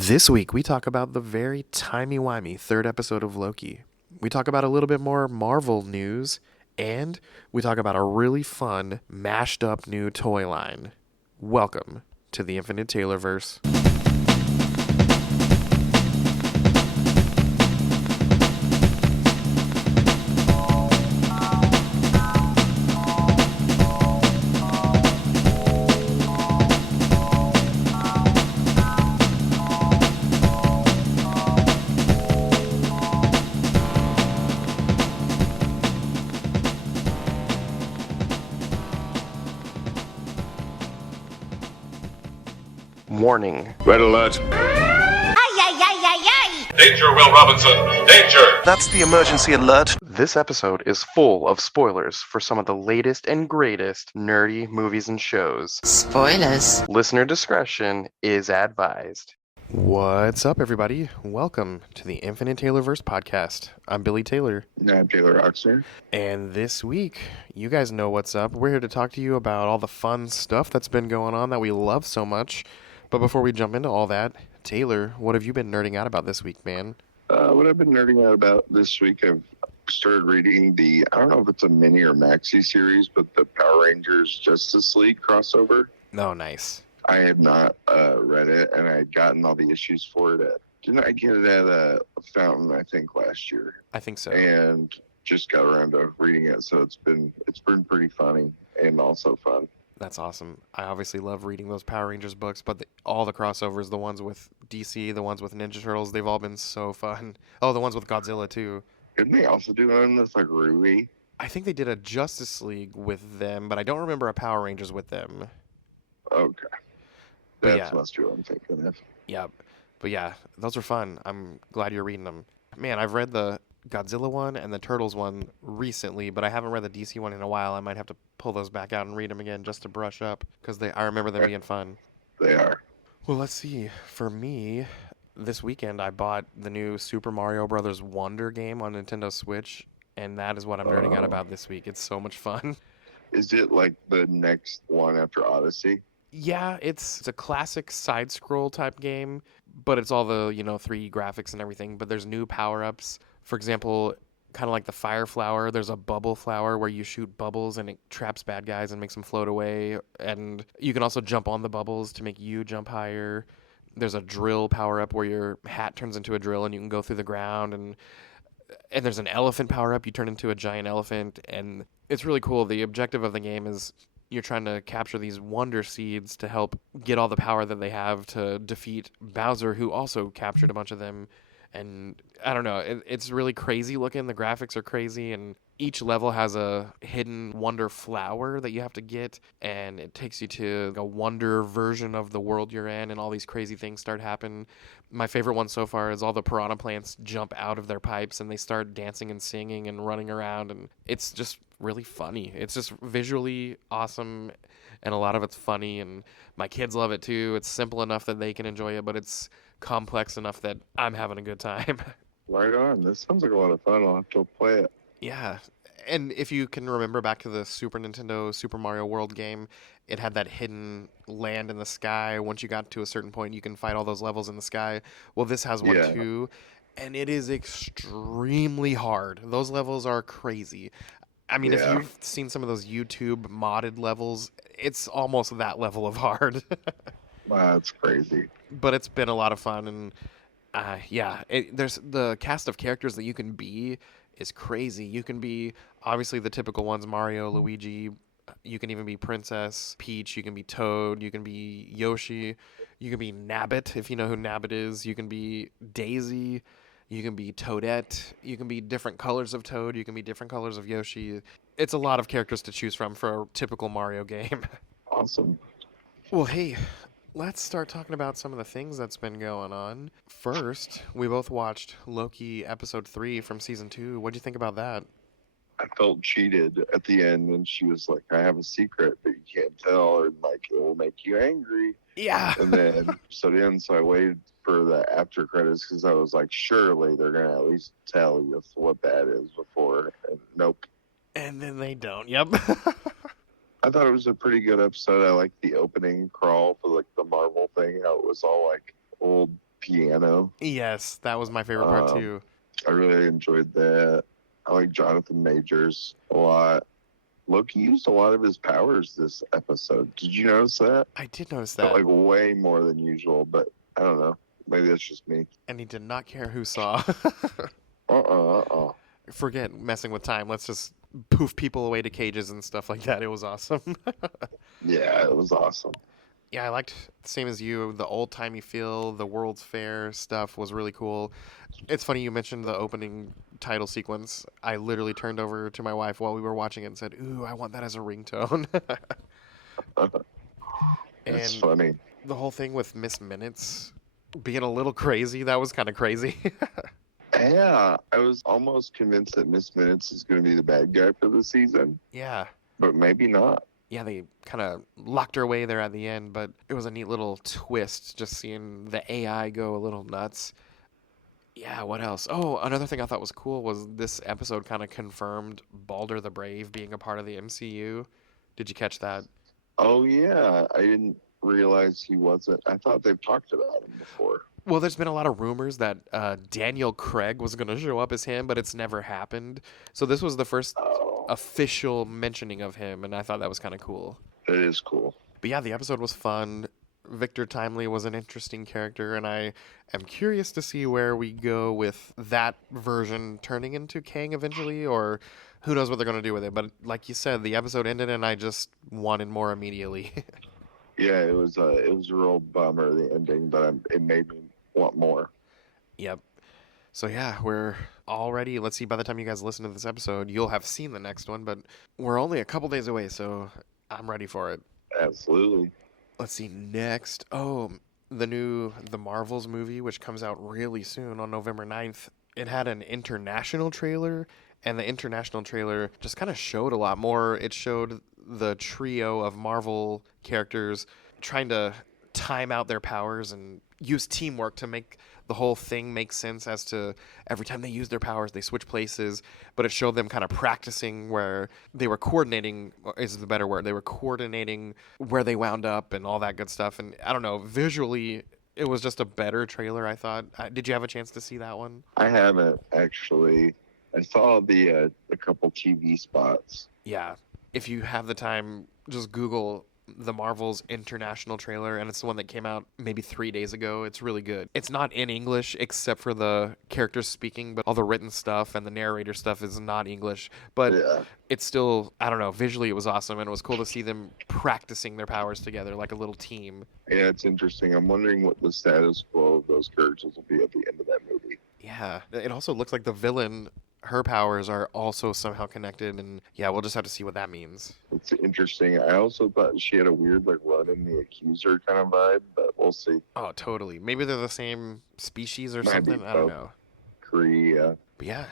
This week, we talk about the very timey-wimey third episode of Loki. We talk about a little bit more Marvel news, and we talk about a really fun, mashed-up new toy line. Welcome to the Infinite Taylorverse. Warning. Red alert. Ay, ay, ay, ay, ay! Danger, Will Robinson. Danger! That's the emergency alert. This episode is full of spoilers for some of the latest and greatest nerdy movies and shows. Spoilers. Listener discretion is advised. What's up, everybody? Welcome to the Infinite Taylorverse podcast. I'm Billy Taylor. I'm Taylor Oxner. And this week, you guys know what's up. We're here to talk to you about all the fun stuff that's been going on that we love so much. But before we jump into all that, Taylor, what have you been nerding out about this week, man? What I've been nerding out about this week, I've started reading I don't know if it's a mini or maxi series, but the Power Rangers Justice League crossover. Oh, nice. I had not read it, and I had gotten all the issues for it. Didn't I get it at a fountain, I think, last year? I think so. And just got around to reading it, so it's been pretty funny and also fun. That's awesome. I obviously love reading those Power Rangers books, but all the crossovers, the ones with DC, the ones with Ninja Turtles, they've all been so fun. Oh, the ones with Godzilla, too. Didn't they also do one that's like Ruby? I think they did a Justice League with them, but I don't remember a Power Rangers with them. Okay. But That's yeah. must be what I'm thinking of. Yeah. But yeah, those are fun. I'm glad you're reading them. Man, I've read the Godzilla one and the Turtles one recently, but I haven't read the DC one in a while. I might have to pull those back out and read them again just to brush up, because I remember them being fun. They are. Well, let's see. For me, this weekend I bought the new Super Mario Brothers Wonder game on Nintendo Switch, and that is what I'm nerding out about this week. It's so much fun. Is it like the next one after Odyssey? Yeah, it's a classic side-scroll type game, but it's all the, 3D graphics and everything, but there's new power-ups. For example, kind of like the fire flower, there's a bubble flower where you shoot bubbles and it traps bad guys and makes them float away, and you can also jump on the bubbles to make you jump higher. There's a drill power-up where your hat turns into a drill and you can go through the ground, and there's an elephant power-up, you turn into a giant elephant, and it's really cool. The objective of the game is you're trying to capture these wonder seeds to help get all the power that they have to defeat Bowser, who also captured a bunch of them. And I don't know, it's really crazy looking. The graphics are crazy, and each level has a hidden wonder flower that you have to get, and it takes you to a wonder version of the world you're in, and all these crazy things start happening. My favorite one so far is all the piranha plants jump out of their pipes and they start dancing and singing and running around, and it's just really funny. It's just visually awesome, and a lot of it's funny, and my kids love it too. It's simple enough that they can enjoy it, but it's complex enough that I'm having a good time. Right on. This sounds like a lot of fun. I'll have to play it. Yeah. And if you can remember back to the Super Nintendo Super Mario World game, it had that hidden land in the sky. Once you got to a certain point, you can fight all those levels in the sky. Well, this has one too, and it is extremely hard. Those levels are crazy. I mean, if you've seen some of those YouTube modded levels, it's almost that level of hard. Wow, that's crazy. But it's been a lot of fun, and there's the cast of characters that you can be is crazy. You can be obviously the typical ones: Mario, Luigi. You can even be Princess Peach. You can be Toad. You can be Yoshi. You can be Nabbit, if you know who Nabbit is. You can be Daisy. You can be Toadette. You can be different colors of Toad. You can be different colors of Yoshi. It's a lot of characters to choose from for a typical Mario game. Awesome. Well, hey, let's start talking about some of the things that's been going on. First, we both watched Loki episode 3 from season 2. What'd you think about that? I felt cheated at the end, and she was like, I have a secret that you can't tell, and like, it will make you angry. Yeah. And then, so I waited for the after credits because I was like, surely they're going to at least tell you what that is before. And nope. And then they don't. Yep. I thought it was a pretty good episode. I liked the opening crawl for like the Marvel thing, how it was all like old piano. Yes, that was my favorite part Um, too. I really enjoyed that. I like Jonathan Majors a lot. Loki used a lot of his powers this episode. Did you notice that? I did notice Felt that. like way more than usual, but I don't know. Maybe that's just me. And he did not care who saw. Forget messing with time. Let's just poof people away to cages and stuff like that. It was awesome. Yeah, it was awesome. Yeah, I liked, same as you, the old timey feel, the World's Fair stuff was really cool. It's funny you mentioned the opening title sequence. I literally turned over to my wife while we were watching it and said, "Ooh, I want that as a ringtone." It's And funny. the whole thing with Miss Minutes being a little crazy, that was kind of crazy. Yeah, I was almost convinced that Miss Minutes is going to be the bad guy for the season, Yeah. but maybe not. Yeah, they kind of locked her away there at the end, but it was a neat little twist just seeing the AI go a little nuts. Yeah, what else? Oh, another thing I thought was cool was this episode kind of confirmed Balder the Brave being a part of the MCU. Did you catch that? Oh, yeah, I didn't realize he wasn't. I thought they've talked about him before. Well, there's been a lot of rumors that Daniel Craig was going to show up as him, but it's never happened. So this was the first Oh, official mentioning of him, and I thought that was kind of cool. that is cool. But yeah, the episode was fun. Victor Timely was an interesting character, and I am curious to see where we go with that version turning into Kang eventually, or who knows what they're going to do with it. But like you said, the episode ended, and I just wanted more immediately. Yeah, it was a real bummer, the ending, but it made me want more. Yep. So yeah, we're already, let's see, by the time you guys listen to this episode, you'll have seen the next one, but we're only a couple days away, so I'm ready for it. Absolutely. Let's see, next. Oh, the Marvels movie, which comes out really soon on November 9th. It had an international trailer, and the international trailer just kind of showed a lot more. It showed the trio of Marvel characters trying to time out their powers and use teamwork to make the whole thing make sense as to every time they use their powers, they switch places. But it showed them kind of practicing where they were coordinating, is the better word. They were coordinating where they wound up and all that good stuff. And I don't know, visually, it was just a better trailer, I thought. Did you have a chance to see that one? I haven't actually. I saw the couple TV spots. Yeah. If you have the time, just Google the Marvel's international trailer, and it's the one that came out maybe 3 days ago. It's really good. It's not in English except for the characters speaking, but all the written stuff and the narrator stuff is not English. But Yeah, it's still, I don't know, visually it was awesome, and it was cool to see them practicing their powers together like a little team. yeah, it's interesting. I'm wondering what the status quo of those characters will be at the end of that movie. Yeah. It also looks like the villain, her powers are also somehow connected, and yeah, we'll just have to see what that means. It's interesting. I also thought she had a weird, like, run in the accuser kind of vibe, but we'll see. Oh, totally. Maybe they're the same species or Might be something. I don't both. know. Korea. But yeah,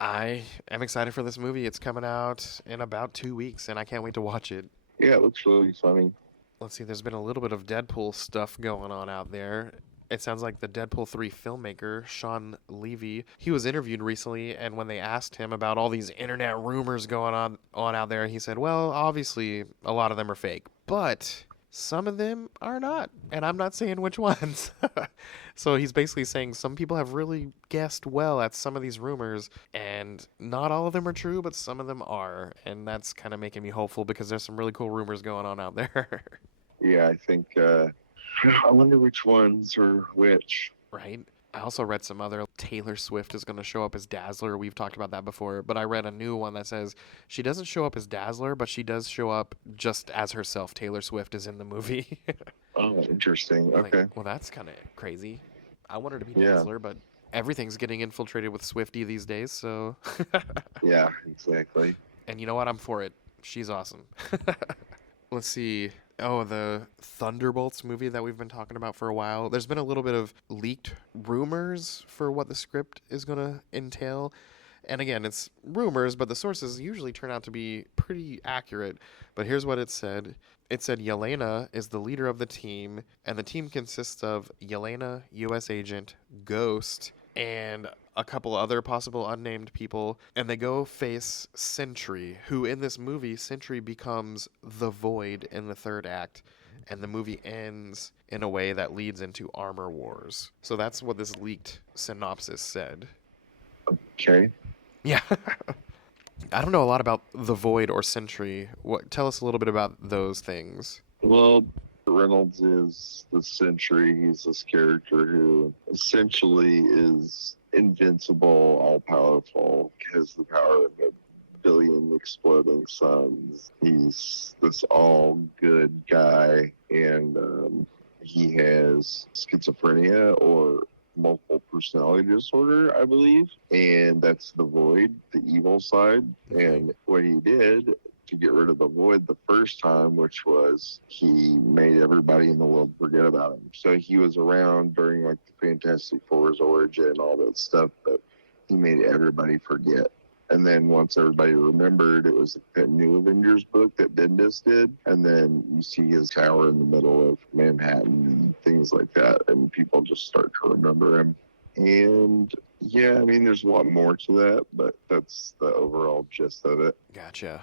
I am excited for this movie. It's coming out in about 2 weeks, and I can't wait to watch it. Yeah, it looks really funny. Let's see, there's been a little bit of Deadpool stuff going on out there. It sounds like the Deadpool 3 filmmaker, Sean Levy, he was interviewed recently, and when they asked him about all these internet rumors going on out there, he said, well, obviously, a lot of them are fake, but some of them are not, and I'm not saying which ones. So he's basically saying some people have really guessed well at some of these rumors, and not all of them are true, but some of them are, and that's kind of making me hopeful because there's some really cool rumors going on out there. Yeah, I think, I wonder which ones or which. Right? I also read some other. Taylor Swift is going to show up as Dazzler. We've talked about that before, but I read a new one that says she doesn't show up as Dazzler, but she does show up just as herself. Taylor Swift is in the movie. Oh, interesting. Like, Okay. well, that's kind of crazy. I want her to be Yeah. Dazzler, but everything's getting infiltrated with Swiftie these days, so. Yeah, exactly. And you know what? I'm for it. She's awesome. Let's see. Oh, the Thunderbolts movie that we've been talking about for a while. There's been a little bit of leaked rumors for what the script is going to entail. And again, it's rumors, but the sources usually turn out to be pretty accurate. But here's what it said. It said Yelena is the leader of the team, and the team consists of Yelena, U.S. Agent, Ghost, and a couple other possible unnamed people, and they go face Sentry, who in this movie, Sentry becomes the Void in the third act. and the movie ends in a way that leads into Armor Wars. So that's what this leaked synopsis said. Okay. Yeah. I don't know a lot about the Void or Sentry. Tell us a little bit about those things. Well, Reynolds is the Sentry. He's this character who essentially is invincible, all powerful, has the power of a billion exploding suns. He's this all good guy, and he has schizophrenia or multiple personality disorder, I believe, and that's the Void, the evil side. Okay. And what he did to get rid of the Void the first time, which was he made everybody in the world forget about him. So he was around during like the Fantastic Four's origin and all that stuff, but he made everybody forget. And then once everybody remembered, it was that new Avengers book that Bendis did. And then you see his tower in the middle of Manhattan and things like that. And people just start to remember him. And yeah, I mean, there's a lot more to that, but that's the overall gist of it. Gotcha.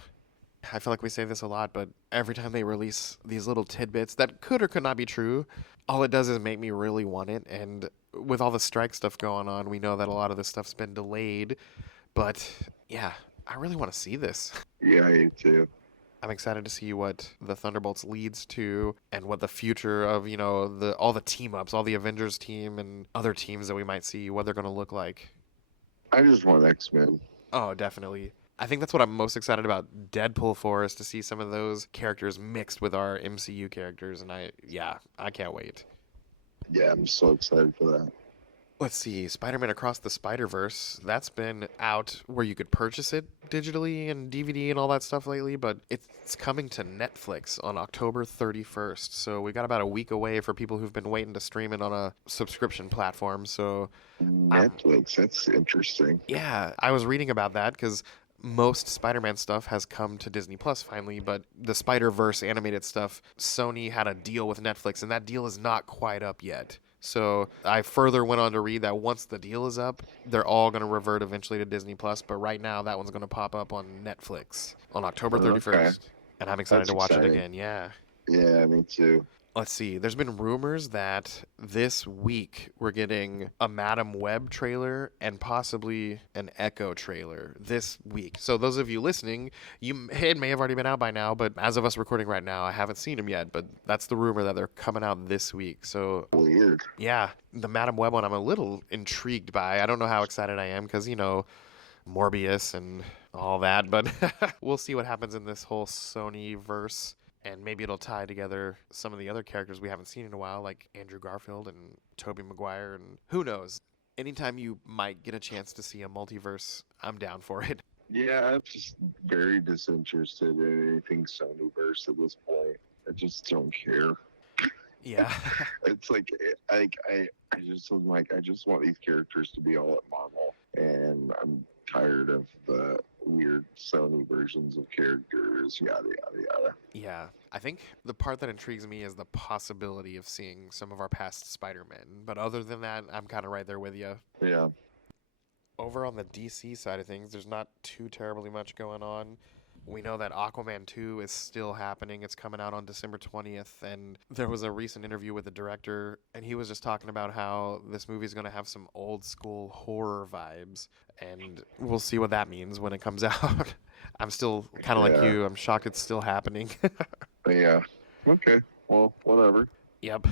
I feel like we say this a lot, but every time they release these little tidbits that could or could not be true, all it does is make me really want it. And with all the strike stuff going on, we know that a lot of this stuff's been delayed. But yeah, I really want to see this. Yeah, I do too. I'm excited to see what the Thunderbolts leads to and what the future of, all the team ups, all the Avengers team and other teams that we might see, what they're going to look like. I just want X-Men. Oh, definitely. I think that's what I'm most excited about Deadpool for, is to see some of those characters mixed with our MCU characters. And I can't wait. Yeah, I'm so excited for that. Let's see, Spider-Man Across the Spider-Verse, that's been out where you could purchase it digitally and DVD and all that stuff lately, but it's coming to Netflix on October 31st. So we got about a week away for people who've been waiting to stream it on a subscription platform. So Netflix, that's interesting. yeah, I was reading about that because most Spider-Man stuff has come to Disney Plus finally, but the Spider-Verse animated stuff, Sony had a deal with Netflix, and that deal is not quite up yet. So I further went on to read that once the deal is up, they're all going to revert eventually to Disney Plus. But right now, that one's going to pop up on Netflix on October 31st. Okay. And I'm excited That's to watch exciting. it again. Yeah. Yeah, me too. Let's see. There's been rumors that this week we're getting a Madam Web trailer and possibly an Echo trailer this week. So those of you listening, it may have already been out by now, but as of us recording right now, I haven't seen them yet. But that's the rumor that they're coming out this week. So Weird. yeah, the Madam Web one I'm a little intrigued by. I don't know how excited I am because, Morbius and all that. But we'll see what happens in this whole Sony verse. And maybe it'll tie together some of the other characters we haven't seen in a while, like Andrew Garfield and Tobey Maguire, and who knows. Anytime you might get a chance to see a multiverse, I'm down for it. Yeah, I'm just very disinterested in anything Sonyverse at this point. I just don't care. Yeah. It's like I just am like, I just want these characters to be all at Marvel, and I'm tired of the weird Sony versions of characters, yada yada yada. Yeah. I think the part that intrigues me is the possibility of seeing some of our past Spider-Men. But other than that, I'm kind of right there with you. Yeah. Over on the DC side of things, there's not too terribly much going on. We know that Aquaman 2 is still happening. It's coming out on December 20th. And there was a recent interview with the director, and he was just talking about how this movie is going to have some old school horror vibes. And we'll see what that means when it comes out. I'm still kind of like Yeah. you. I'm shocked it's still happening. But yeah. Okay. Well, whatever. Yep.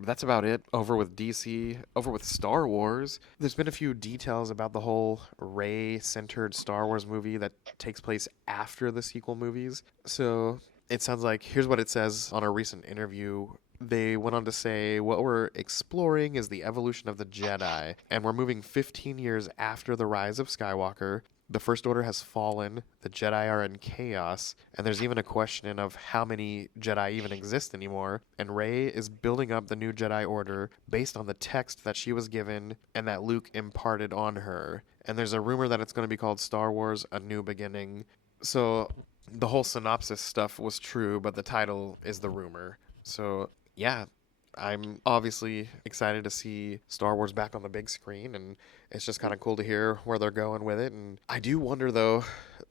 That's about it. Over with DC, over with Star Wars. There's been a few details about the whole Rey-centered Star Wars movie that takes place after the sequel movies. So it sounds like, here's what it says on a recent interview. They went on to say, what we're exploring is the evolution of the Jedi, and we're moving 15 years after the rise of Skywalker. The First Order has fallen, the Jedi are in chaos, and there's even a question of how many Jedi even exist anymore, and Rey is building up the new Jedi Order based on the text that she was given and that Luke imparted on her. And there's a rumor that it's going to be called Star Wars: A New Beginning. So the whole synopsis stuff was true, but the title is the rumor. So yeah, I'm obviously excited to see Star Wars back on the big screen, and it's just kind of cool to hear where they're going with it. And I do wonder, though,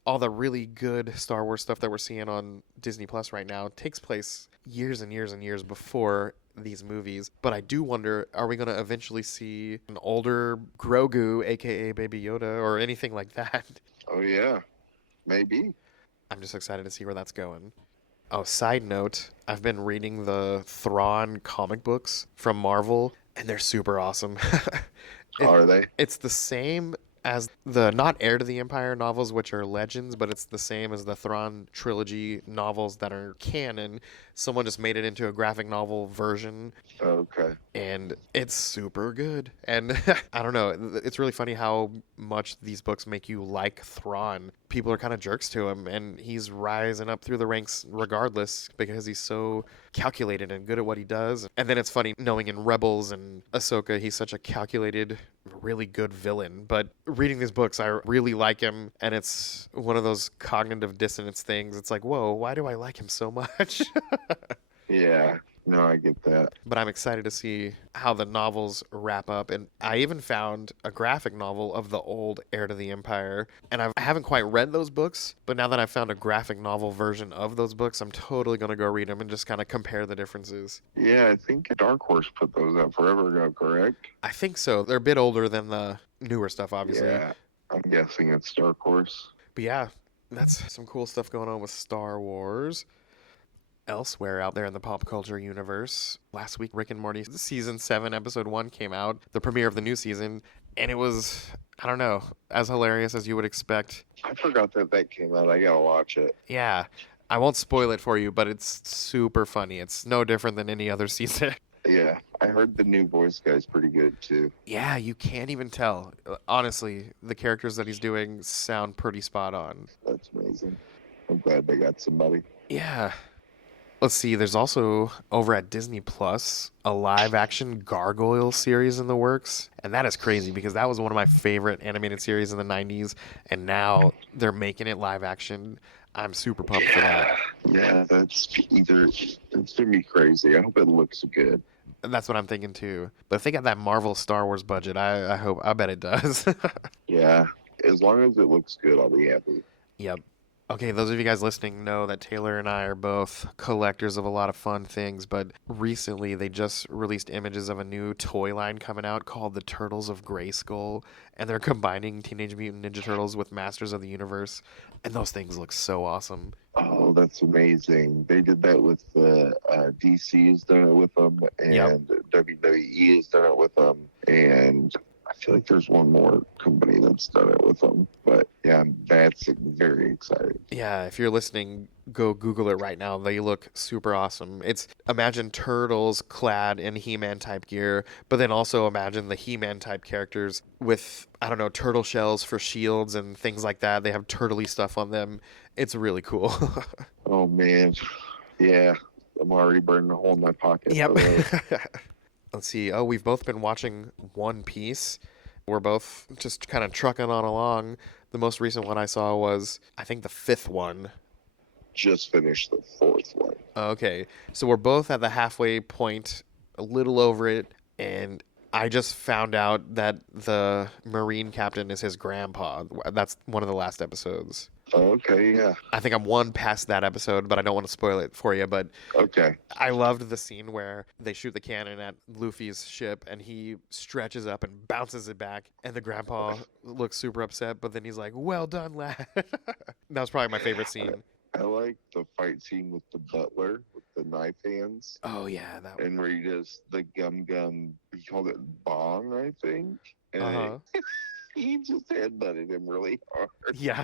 all the really good Star Wars stuff that we're seeing on Disney Plus right now takes place years and years and years before these movies. But I do wonder, are we going to eventually see an older Grogu, aka Baby Yoda, or anything like that? Oh yeah, maybe. I'm just excited to see where that's going. Oh, side note, I've been reading the Thrawn comic books from Marvel, and they're super awesome. Are they? It's the same as the not Heir to the Empire novels, which are legends, but it's the same as the Thrawn trilogy novels that are canon. Someone just made it into a graphic novel version, Okay. and it's super good. And I don't know, it's really funny how much these books make you like Thrawn. People are kind of jerks to him, and he's rising up through the ranks regardless because he's so calculated and good at what he does. And then it's funny knowing in Rebels and Ahsoka, he's such a calculated, really good villain. But reading these books, I really like him, and it's one of those cognitive dissonance things. It's like, whoa, why do I like him so much? Yeah. No, I get that. But I'm excited to see how the novels wrap up. And I even found a graphic novel of the old Heir to the Empire. And I haven't quite read those books, but now that I've found a graphic novel version of those books, I'm totally going to go read them and just kind of compare the differences. Yeah, I think Dark Horse put those out forever ago, correct? I think so. They're a bit older than the newer stuff, obviously. Yeah. I'm guessing it's Dark Horse. But yeah, that's some cool stuff going on with Star Wars. Elsewhere out there in the pop culture universe, last week Rick and Morty season 7 episode 1 came out, the premiere of the new season, and it was, I don't know, as hilarious as you would expect. I forgot that came out. I gotta watch it. Yeah, I won't spoil it for you, but it's super funny. It's no different than any other season. Yeah, I heard the new voice guy's pretty good too. Yeah, you can't even tell. Honestly, the characters that he's doing sound pretty spot on. That's amazing. I'm glad they got somebody. Yeah. Let's see, there's also over at Disney Plus a live action Gargoyle series in the works. And that is crazy because that was one of my favorite animated series in the 90s. And now they're making it live action. I'm super pumped for that. Yeah, it's gonna be crazy. I hope it looks good. And that's what I'm thinking too. But if they got that Marvel Star Wars budget, I bet it does. Yeah, as long as it looks good, I'll be happy. Yep. Okay, those of you guys listening know that Taylor and I are both collectors of a lot of fun things, but recently they just released images of a new toy line coming out called the Turtles of Greyskull, and they're combining Teenage Mutant Ninja Turtles with Masters of the Universe, and those things look so awesome. Oh, that's amazing. They did that with DC has done it with them, and Yep. WWE has done it with them, and I feel like there's one more company that's done it with them. But yeah, that's very exciting. Yeah, if you're listening, go Google it right now. They look super awesome. Imagine turtles clad in He-Man type gear, but then also imagine the He-Man type characters with, I don't know, turtle shells for shields and things like that. They have turtley stuff on them. It's really cool. Oh man, yeah, I'm already burning a hole in my pocket. Yep. for those. Let's see. Oh, we've both been watching One Piece. We're both just kind of trucking on along. The most recent one I saw was, I think, the 5th one. Just finished the 4th one. Okay, so we're both at the halfway point, a little over it, and I just found out that the Marine captain is his grandpa. That's one of the last episodes. Oh, okay, yeah. I think I'm one past that episode, but I don't want to spoil it for you. But Okay. I loved the scene where they shoot the cannon at Luffy's ship, and he stretches up and bounces it back, and the grandpa looks super upset, but then he's like, "Well done, lad." That was probably my favorite scene. I like the fight scene with the butler with the knife hands. Oh yeah, that one. And where he does the gum, he called it bong, I think. And Uh-huh. he just headbutted him really hard. Yeah.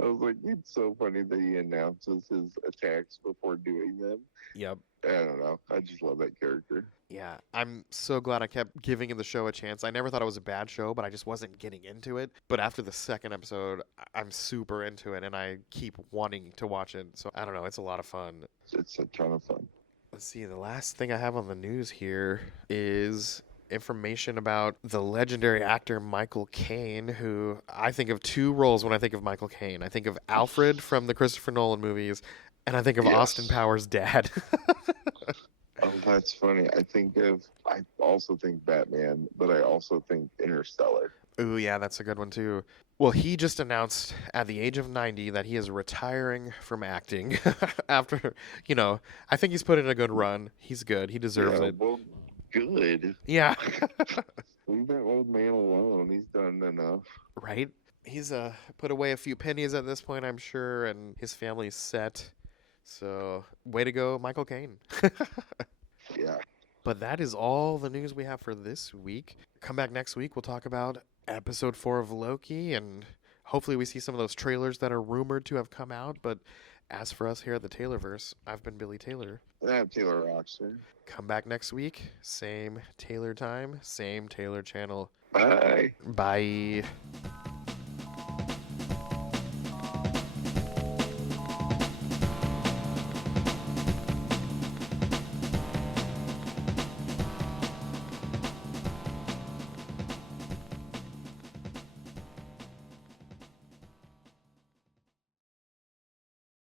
I was like, it's so funny that he announces his attacks before doing them. Yep. I don't know. I just love that character. Yeah, I'm so glad I kept giving the show a chance. I never thought it was a bad show, but I just wasn't getting into it. But after the 2nd episode, I'm super into it, and I keep wanting to watch it. So I don't know, it's a lot of fun. It's a ton of fun. Let's see, the last thing I have on the news here is information about the legendary actor Michael Caine, who I think of 2 roles when I think of Michael Caine. I think of Alfred from the Christopher Nolan movies, and I think of Yes. Austin Powers' dad. Oh, that's funny. I also think Batman, but I also think Interstellar. Ooh, yeah, that's a good one too. Well, he just announced at the age of 90 that he is retiring from acting after, I think he's put in a good run. He's good. He deserves Yeah, it. well, good. Yeah. Leave that old man alone. He's done enough. Right? He's put away a few pennies at this point, I'm sure, and his family's set. So, way to go, Michael Caine. Yeah. But that is all the news we have for this week. Come back next week. We'll talk about episode 4 of Loki, and hopefully we see some of those trailers that are rumored to have come out. But as for us here at the Taylorverse, I've been Billy Taylor. And I have Taylor Roxer. Come back next week. Same Taylor time, same Taylor channel. Bye. Bye.